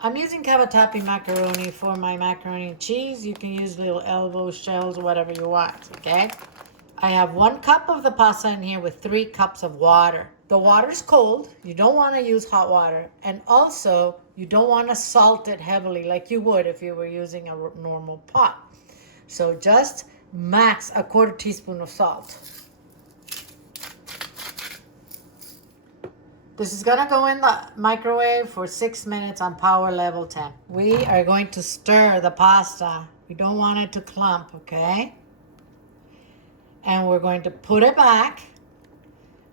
I'm using cavatappi macaroni for my macaroni and cheese. You can use little elbow shells or whatever you want, okay? I have 1 cup of the pasta in here with 3 cups of water. The water's cold. You don't want to use hot water. And also, you don't want to salt it heavily like you would if you were using a normal pot. So just max a 1/4 teaspoon of salt. This is gonna go in the microwave for 6 minutes on power level 10. We are going to stir the pasta. We don't want it to clump, okay? And we're going to put it back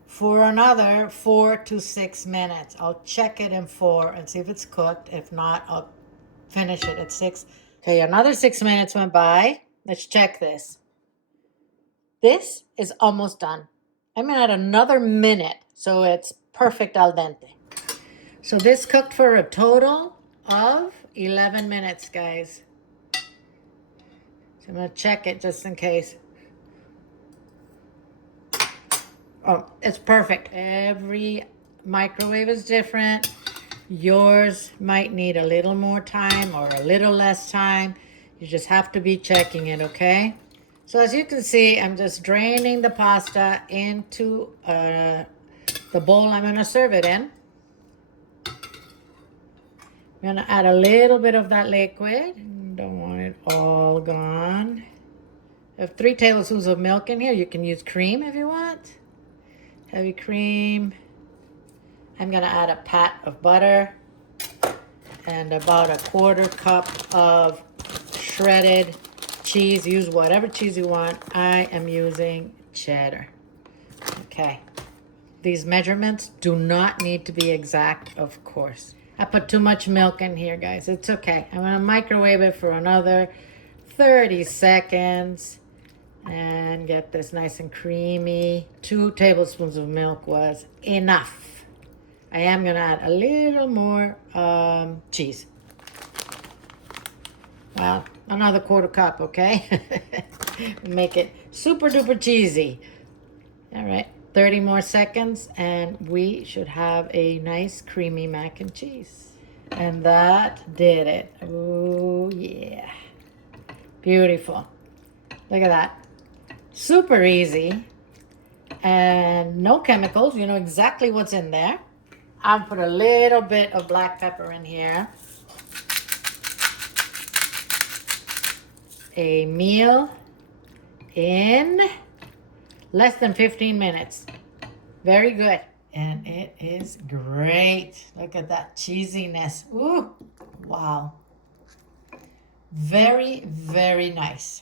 for another 4 to 6 minutes. I'll check it in 4 and see if it's cooked. If not, I'll finish it at 6. Okay, another 6 minutes went by. Let's check this. This is almost done. I'm gonna add another minute so it's perfect al dente. So this cooked for a total of 11 minutes, guys. So I'm gonna check it just in case. Oh, it's perfect. Every microwave is different. Yours might need a little more time or a little less time. You just have to be checking it, okay? So as you can see, I'm just draining the pasta into the bowl I'm gonna serve it in. I'm gonna add a little bit of that liquid. Don't want it all gone. I have 3 tablespoons of milk in here. You can use cream if you want. Heavy cream. I'm gonna add a pat of butter and about a 1/4 cup of shredded cheese. Use whatever cheese you want. I am using cheddar. Okay. These measurements do not need to be exact, of course. I put too much milk in here, guys. It's okay. I'm gonna microwave it for another 30 seconds and get this nice and creamy. 2 tablespoons of milk was enough. I am gonna add a little more cheese. Well, another 1/4 cup, okay? Make it super duper cheesy. All right, 30 more seconds and we should have a nice creamy mac and cheese. And that did it. Oh yeah. Beautiful. Look at that. Super easy. And no chemicals. You know exactly what's in there. I'll put a little bit of black pepper in here. A meal in less than 15 minutes. Very good. And it is great. Look at that cheesiness. Ooh, wow. Very, very nice.